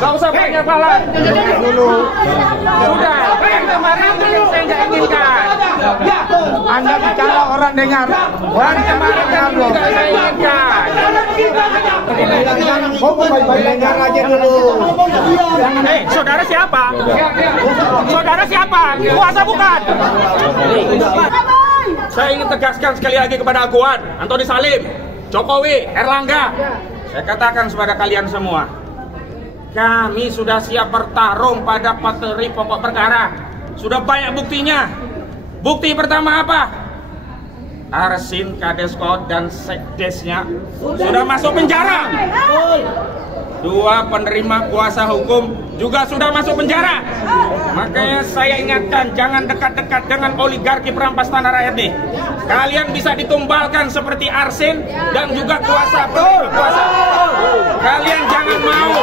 Gak usah banyak balas. Sudah, yang kemarin saya nggak inginkan. Anda bicara orang dengar. Orang kemarin tidak saya inginkan. Dengar aja dulu. Saudara siapa? Saudara siapa? Kuasa bukan? Saya ingin tegaskan sekali lagi kepada Aguan, Antoni Salim, Jokowi, Erlangga. Saya katakan kepada kalian semua, kami sudah siap bertarung pada materi pokok perkara. Sudah banyak buktinya. Bukti pertama apa? Arsin, Kadesko, dan Sekdesnya sudah masuk penjara. Dua penerima kuasa hukum juga sudah masuk penjara. Makanya saya ingatkan, jangan dekat-dekat dengan oligarki perampas tanah rakyat nih. Kalian bisa ditumbalkan seperti Arsin dan juga kuasa. Kalian jangan mau.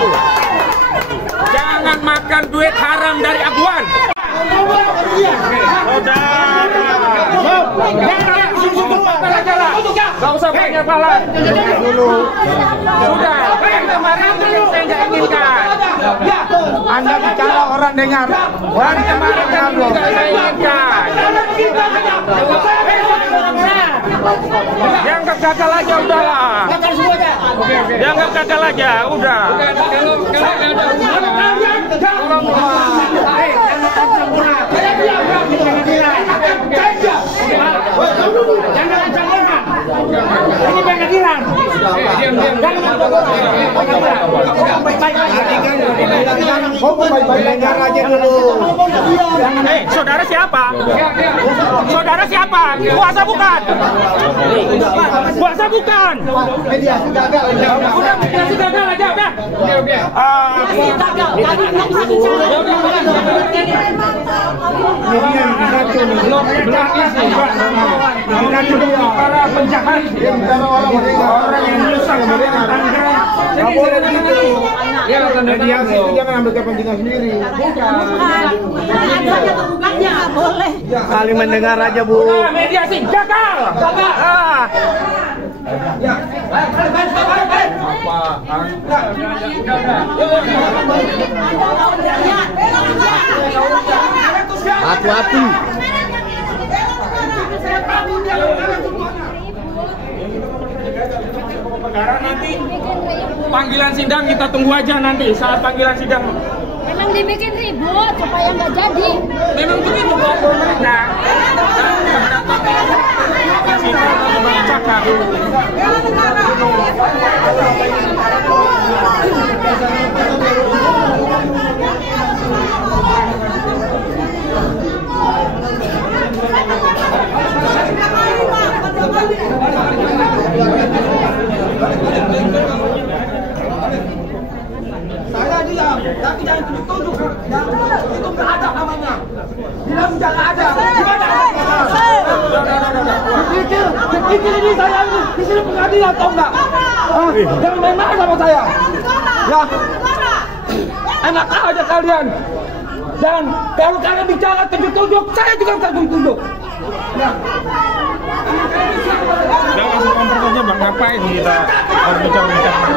Jangan makan duit haram dari Aguan. Gak usah banyak balas. Sudah, yang kemarin saya nggak inginkan. Anda bicara orang dengar. Orang kemarin tidak saya inginkan. Dianggap gagal aja udahlah. Dianggap gagal aja udah. Ini pengadilan. Dengar aja dulu. Saudara siapa? Saudara siapa? Kuasa bukan? Kuasa bukan? Mediasi gagal. Udah mediasi gagal aja udah. Para penjahat, orang yang merusak tangga. Nggak boleh begitu. Mediasi itu jangan ambil kepentingan sendiri. Boleh. Kali mendengar aja, Bu. Mediasi gagal. Hati-hati. Nanti panggilan sidang kita tunggu aja nanti saat panggilan sidang. Memang dibikin ribut supaya nggak jadi. Memang begitu Pak. Nah, saya diam, tapi jangan tunjuk-tunjuk. Itu nggak ada namanya. Bilang jangan ada. Gimana? Pikir ini saya di sini pengadilan atau enggak? Jangan main-main sama saya. Ya. Enak aja kalian. Dan kalau kalian bicara tunjuk-tunjuk, saya juga akan tunjuk. Ya. udah langsung kompor aja Bang, ngapain kita harus bicara-bicara.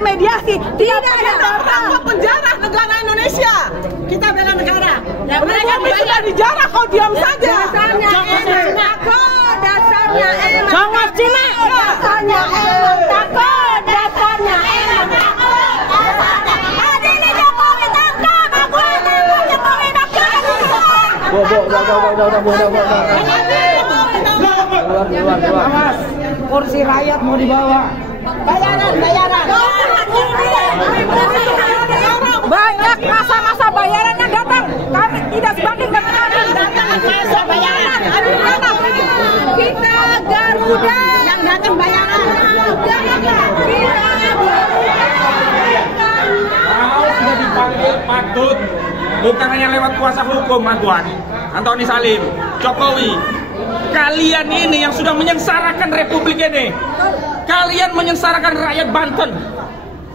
Mediasi tidak ada takut penjara negara Indonesia. Kita bela negara. Ya, mereka sudah dijarah, kau diam saja. Dasarnya takut, dasarnya emang Jangan Cina. dasarnya emang takut, dasarnya emang takut. Hari ini Jokowi tangkap, aku tangkap Jokowi tangkap. Awas, kursi rakyat mau dibawa. Bayaran. Banyak masa-masa bayarannya datang. Kami tidak sebanding dengan kami. Masa bayaran. Kita Garuda yang datang bayaran. Kalau sudah dipanggil patut bukan hanya lewat kuasa hukum Aguan, Antoni Salim, Jokowi. Kalian ini yang sudah menyengsarakan republik ini. Kalian menyengsarakan rakyat Banten.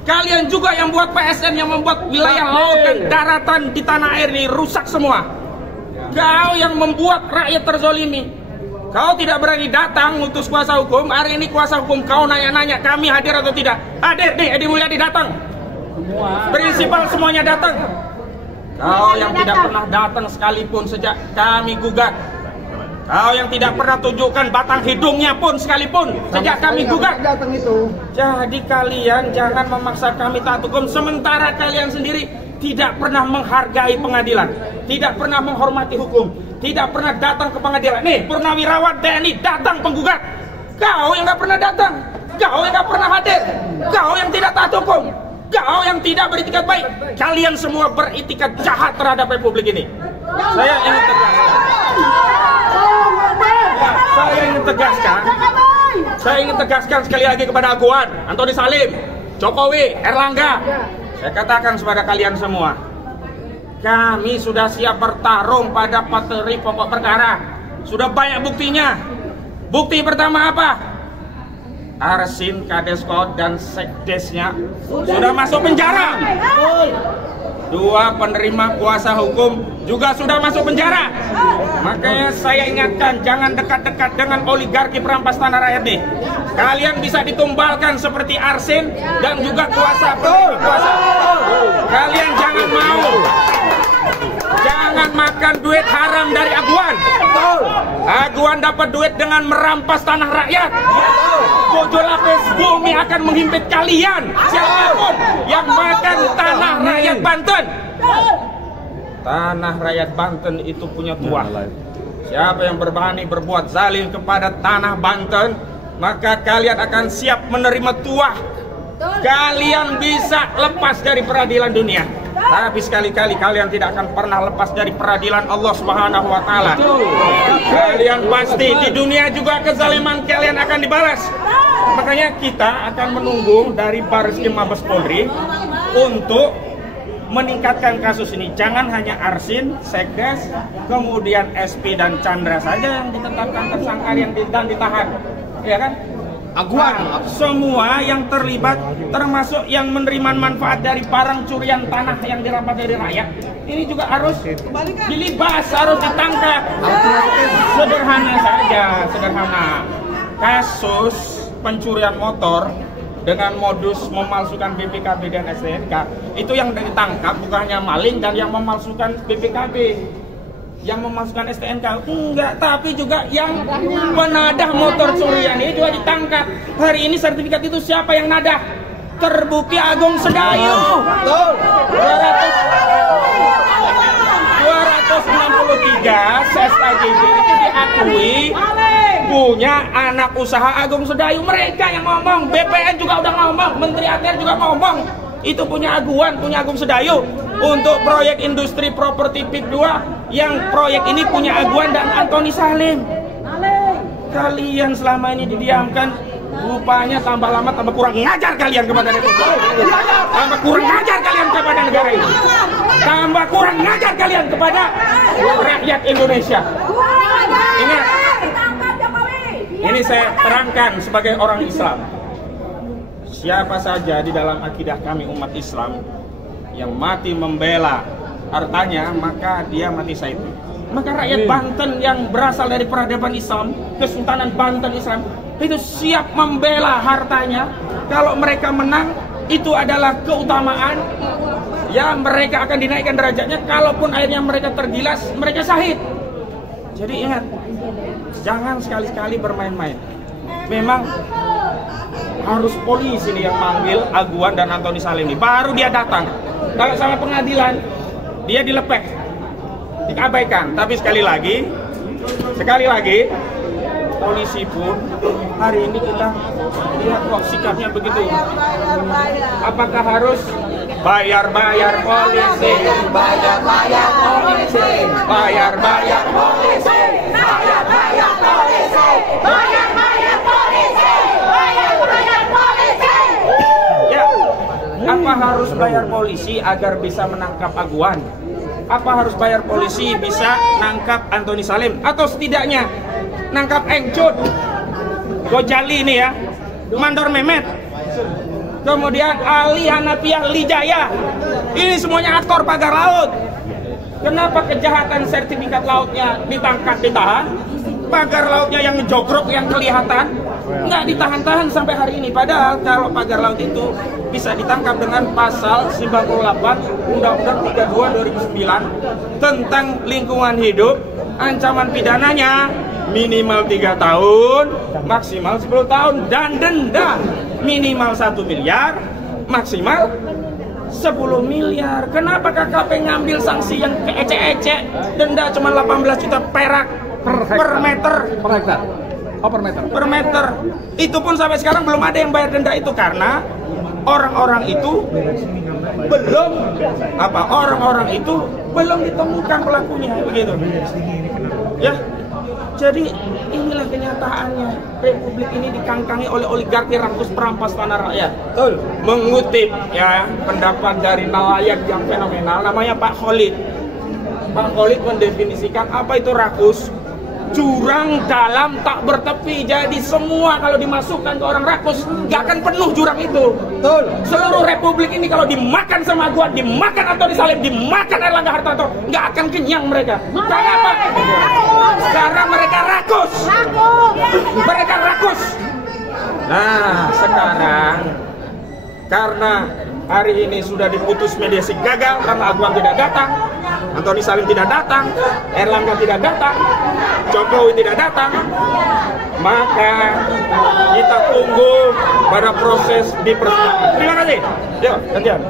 Kalian juga yang buat PSN, yang membuat wilayah laut dan daratan di tanah air ini rusak semua. Kau yang membuat rakyat terzolimi. Kau tidak berani datang utus kuasa hukum. Hari ini kuasa hukum kau nanya-nanya kami hadir atau tidak. Hadir nih, Edi Mulyadi datang. Prinsipal semuanya datang. Kau yang tidak pernah datang sekalipun sejak kami gugat. Kau yang tidak pernah tunjukkan batang hidungnya pun sekalipun sejak kami gugat. Jadi kalian jangan memaksa kami taat hukum, sementara kalian sendiri tidak pernah menghargai pengadilan, tidak pernah menghormati hukum, tidak pernah datang ke pengadilan. Nih, purnawirawan TNI datang penggugat. Kau yang nggak pernah datang, kau yang nggak pernah hadir, kau yang tidak taat hukum, kau yang tidak beritikat baik. Kalian semua beritikat jahat terhadap republik ini. Saya ingin tegaskan. Saya ingin tegaskan sekali lagi kepada Aguan, Antoni Salim, Jokowi, Erlangga. Saya katakan kepada kalian semua, kami sudah siap bertarung pada materi pokok perkara. Sudah banyak buktinya. Bukti pertama apa? Arsin, Kadeskot, dan Sekdesnya sudah masuk penjara. Dua penerima kuasa hukum juga sudah masuk penjara. Makanya saya ingatkan, jangan dekat-dekat dengan oligarki perampas tanah rakyat nih. Kalian bisa ditumbalkan seperti Arsin dan juga kuasa. Kalian jangan mau. Jangan makan duit haram dari Aguan. Aguan dapat duit dengan merampas tanah rakyat. Bojo lapis bumi akan menghimpit kalian. Siapapun yang makan tanah rakyat Banten. Tanah rakyat Banten itu punya tuah. Siapa yang berani berbuat zalim kepada tanah Banten, maka kalian akan siap menerima tuah. Kalian bisa lepas dari peradilan dunia, tapi sekali-kali kalian tidak akan pernah lepas dari peradilan Allah Subhanahu wa Ta'ala. Kalian pasti di dunia juga kezaliman kalian akan dibalas. Makanya kita akan menunggu dari Baris Krim Mabes Polri untuk meningkatkan kasus ini. Jangan hanya Arsin, Sekdes, kemudian SP dan Chandra saja yang ditetapkan tersangka dan ditahan, ya kan? Aguan, semua yang terlibat, termasuk yang menerima manfaat dari barang curian tanah yang dirampas dari rakyat, ini juga harus dilibas, harus ditangkap. Sederhana saja, sederhana. Kasus pencurian motor dengan modus memalsukan BPKB dan STNK, itu yang ditangkap bukan hanya maling dan yang memalsukan BPKB, yang memasukkan STNK enggak, tapi juga yang penadah motor curian ini juga ditangkap. Hari ini sertifikat itu siapa yang nadah? Terbukti Agung Sedayu. 263 SKGB itu diakui punya anak usaha Agung Sedayu. Mereka yang ngomong, BPN juga udah ngomong, Menteri ATR juga ngomong. Itu punya Aguan, punya Agung Sedayu. Untuk proyek industri properti PIK 2, yang proyek ini punya Aguan dan Antoni Salim. Kalian selama ini didiamkan, rupanya tambah lama tambah kurang ngajar kalian kepada Republik. Tambah kurang ngajar kalian kepada negara ini. Tambah kurang ngajar kalian kepada rakyat Indonesia. Ingat, ini saya terangkan sebagai orang Islam. Siapa saja di dalam akidah kami umat Islam yang mati membela hartanya, maka dia mati syahid. Maka rakyat Banten yang berasal dari peradaban Islam, Kesultanan Banten Islam, itu siap membela hartanya. Kalau mereka menang, itu adalah keutamaan. Ya, mereka akan dinaikkan derajatnya. Kalaupun akhirnya mereka tergilas, mereka syahid. Jadi ingat, jangan sekali-sekali bermain-main. Memang harus polisi nih yang manggil Aguan dan Antoni Salim ini, baru dia datang. Kalau sama pengadilan, dia dilepeh, diabaikan. Tapi sekali lagi, polisi pun hari ini kita lihat kok sikapnya begitu. Apakah harus bayar-bayar polisi, bayar-bayar polisi, bayar-bayar polisi, bayar-bayar polisi, bayar-bayar polisi, bayar-bayar polisi. Ya, apa harus bayar polisi agar bisa menangkap Aguan? Apa harus bayar polisi bisa nangkap Antoni Salim? Atau setidaknya nangkap Engcut, Gojali ini ya, Mandor Mehmet, kemudian Ali Hanafiah Lijaya. Ini semuanya aktor pagar laut. Kenapa kejahatan sertifikat lautnya ditangkap, ditahan? Pagar lautnya yang jogrok, yang kelihatan, nggak ditahan-tahan sampai hari ini. Padahal kalau pagar laut itu bisa ditangkap dengan pasal 98 Undang-Undang 32 2009 tentang lingkungan hidup. Ancaman pidananya minimal 3 tahun, maksimal 10 tahun, dan denda minimal 1 miliar, maksimal 10 miliar. Kenapa KKP ngambil sanksi yang ecek-ecek? Denda cuma 18 juta perak per meter. Per hektar. Oh, per meter. Per meter. Itu pun sampai sekarang belum ada yang bayar denda itu karena orang-orang itu belum ditemukan pelakunya, begitu. Ya. Jadi inilah kenyataannya. Republik ini dikangkangi oleh oligarki rakus perampas tanah rakyat. Betul. Mengutip ya pendapat dari nelayan yang fenomenal namanya Pak Khalid. Pak Khalid mendefinisikan apa itu rakus. Jurang dalam tak bertepi. Jadi semua kalau dimasukkan ke orang rakus gak akan penuh jurang itu. Betul. Seluruh republik ini kalau dimakan sama gua, dimakan Antoni Salim, dimakan Erlangga Hartarto, gak akan kenyang mereka. Karena apa? Karena mereka rakus. Mereka rakus. Nah sekarang karena hari ini sudah diputus mediasi gagal karena Aguan tidak datang, Antoni Salim tidak datang, Erlangga tidak datang, Jokowi tidak datang, maka kita tunggu pada proses di persidangan. Terima kasih. Yuk, gantian.